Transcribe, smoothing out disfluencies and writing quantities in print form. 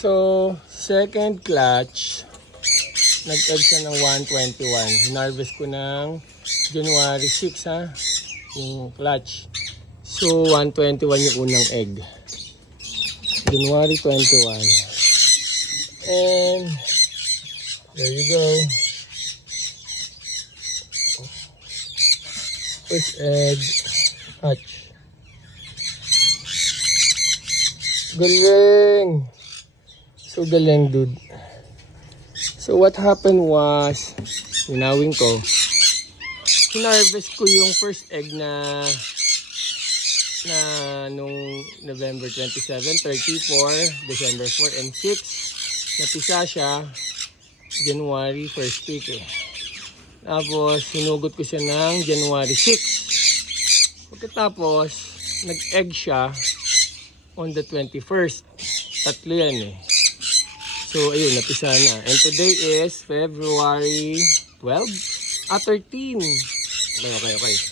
So, second clutch, nag-egg siya ng 121. Hinarvest ko ng January 6 ha, yung clutch. So, 121 yung unang egg. January 21. And, there you go. First egg, hatch. Galing! So galing, dude. So what happened was, linawin ko, hinarvest ko yung first egg na nung November 27, 34, December 4, and 6. Napisa siya January 1st week eh. Tapos hinugot ko siya ng January 6. Pagkatapos, nag-egg siya on the 21st. Tatlo yan eh. So, ayun, napisa na. And today is February 12? 13. Okay.